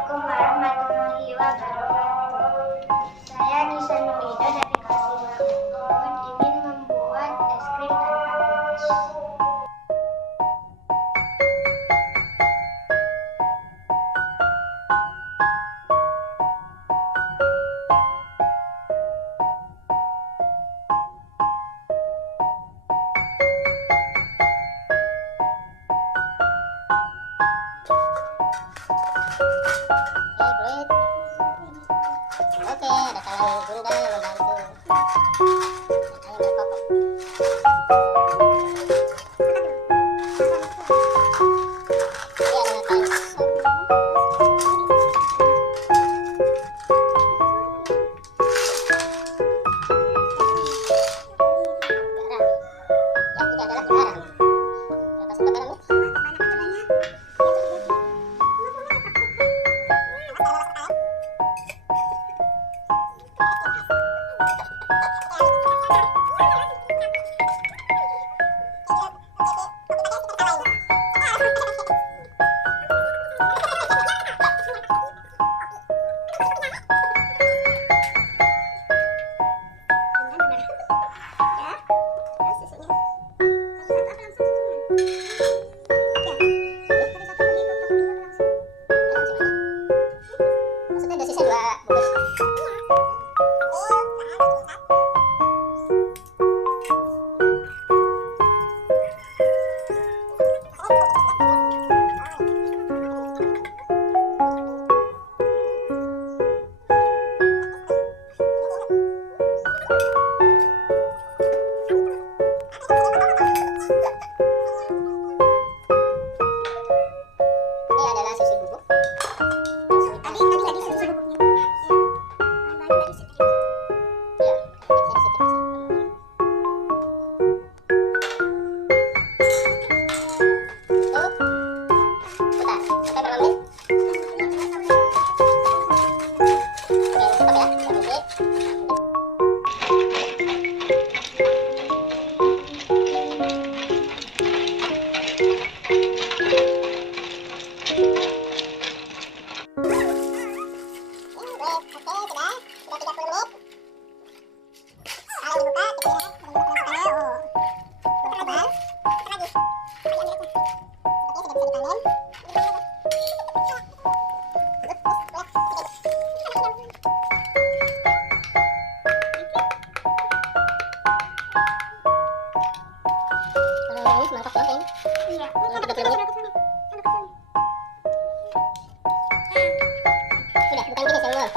Assalamualaikum warahmatullahi wabarakatuh. Saya Nisa Nurida dari kelas 5 ingin membuat es krim tanpa kulkas. Oke, ada kawan bunda yang membantu. Ayo berkokok. Iya, dengan kain. Garam. Yang ini adalah garam. Berapa sendok garam nih? Maksudnya dosisnya 2 bungkus. Ini adalah susu bubuk. Tadi susu bubuknya. Ya, bisa disetrika. Putar sampai berapa menit? Oke, stop ya. Berhenti. Mangkok doang kayaknya. Iya. Udah 20 menit. Udah, bukan gini senggol.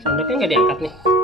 Sendoknya nggak diangkat nih.